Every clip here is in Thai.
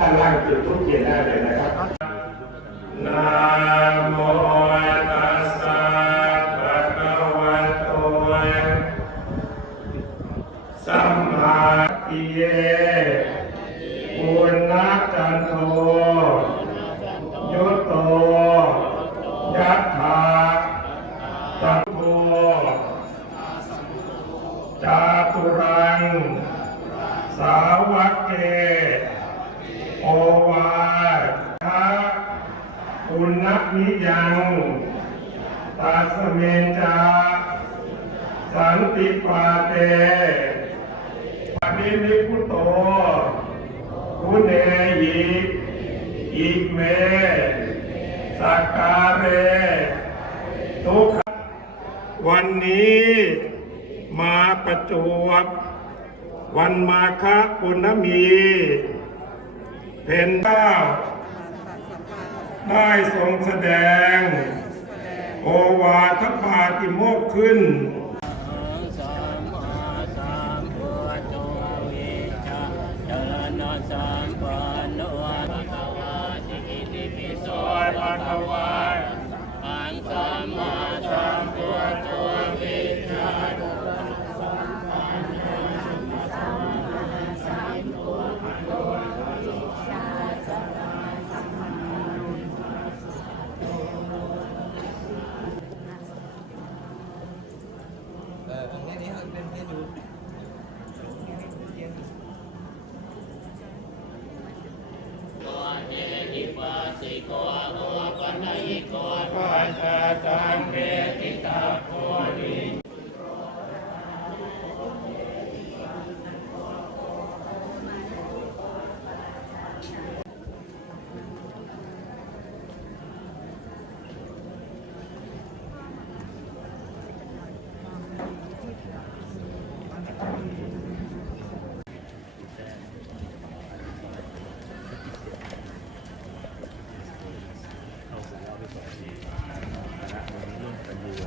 ด้านล่างจุดทุกเทียนได้เลยนะครับนะโมตัสสะภะคะวะโตสัมมาทิเยปุณณจันโทยุตโตยัตถาสัพโพจาตุรัง สาวกเก โอวาทะอุณนิยังตัสเมนจาสันติปาเตปิมิพุโตคุเนหิอิเมสักการเรทุกวันนี้มาประจวบ วันมาฆปุณมี เพนเก้าได้ทรงแสดง โอวาทปาติโมกขึ้น สัมมาสัมพุทโธวิชาจรณะสัมปันโนภะคะวะสิกิติปิโสภะคะวะอังสัมมาสัมพุทโธวิชา เอออย่างเงี้ยนี่เขาเป็นเพี้ยนอยู่ อิปั สิโกโลปัญญิโกปัจจตังเวติาโควิ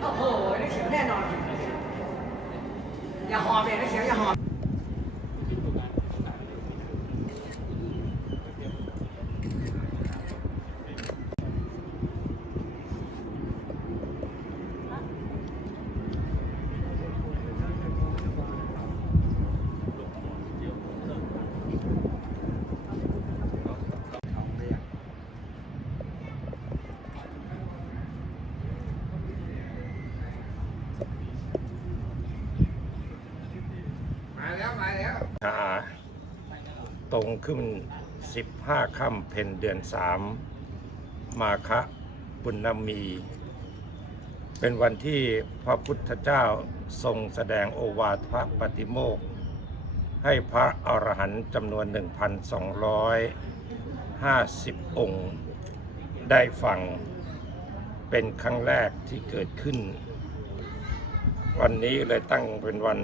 โอ้โหได้เสียงแน่นอน อย่าหอบเลยได้เสียงอย่าหอบ มาแล้ว มาแล้ว หา ตรงขึ้น 15ค่ำเพ็ญเดือนสามาคะบุญนมี เป็นวันที่พระพุทธเจ้าทรงแสดงโอวาทพระปฏิโมกให้พระอรหันต์จำนวน 1,250 องค์ ได้ฟังเป็นครั้งแรกที่เกิดขึ้น วันนี้เลยตั้งเป็นวัน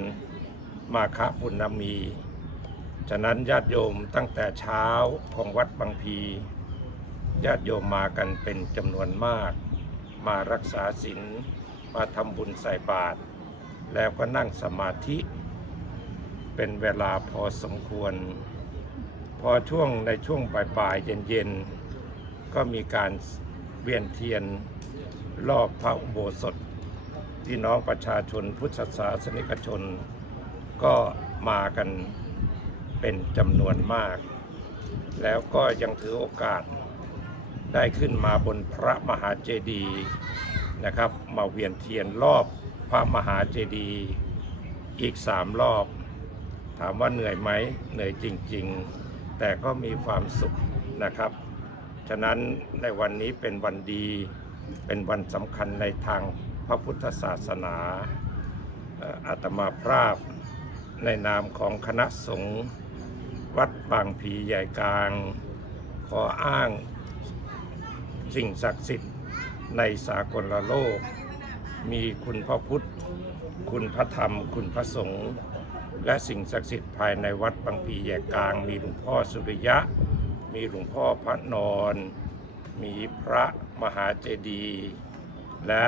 มาฆบุญนามี ฉะนั้นญาติโยมตั้งแต่เช้าของวัดบางพี ญาติโยมมากันเป็นจำนวนมาก มารักษาศีลมาทำบุญใส่บาตรแล้วก็นั่งสมาธิ เป็นเวลาพอสมควร พอช่วงในช่วงบ่ายๆเย็นๆ ก็มีการเวียนเทียนรอบพระอุโบสถพี่น้องประชาชนพุทธศาสนิกชน ก็มากัน เป็นจำนวนมาก แล้วก็ยังถือโอกาสได้ขึ้นมาบนพระมหาเจดีย์นะครับ มาเวียนเทียนรอบพระมหาเจดีย์อีกสามรอบ ถามว่าเหนื่อยไหมเหนื่อยจริง ๆ แต่ก็มีความสุขนะครับ ฉะนั้นในวันนี้เป็นวันดีเป็นวันสำคัญในทางพระพุทธศาสนาเอ่ออาตมาภาพในนามของคณะสงฆ์ วัดบางพีใหญ่กลาง ขออ้างสิ่งศักดิ์สิทธิ์ในสากลโลก มีคุณพระพุทธ คุณพระธรรม คุณพระสงฆ์และสิ่งศักดิ์สิทธิ์ภายในวัดบางพีแยกกลาง มีหลวงพ่อสุริยะ มีหลวงพ่อพระนอน มีพระมหาเจดีย์และ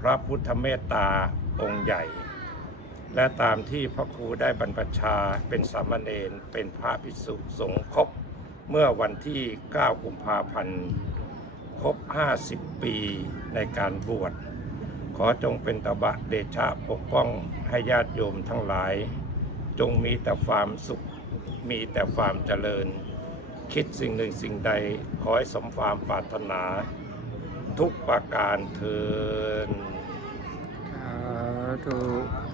พระพุทธเมตตาองค์ใหญ่ และตามที่พระครูได้บรรพชาเป็นสามเณรเป็นพระภิกษุสงฆ์ครบเมื่อวันที่ 9 กุมภาพันธ์ครบ 50 ปีในการบวช ขอจงเป็นตบะเดชะปกป้องให้ญาติโยมทั้งหลาย จงมีแต่ความสุข มีแต่ความเจริญ คิดสิ่งหนึ่งสิ่งใด ขอให้สมความปรารถนา ทุกประการเทินสาธุ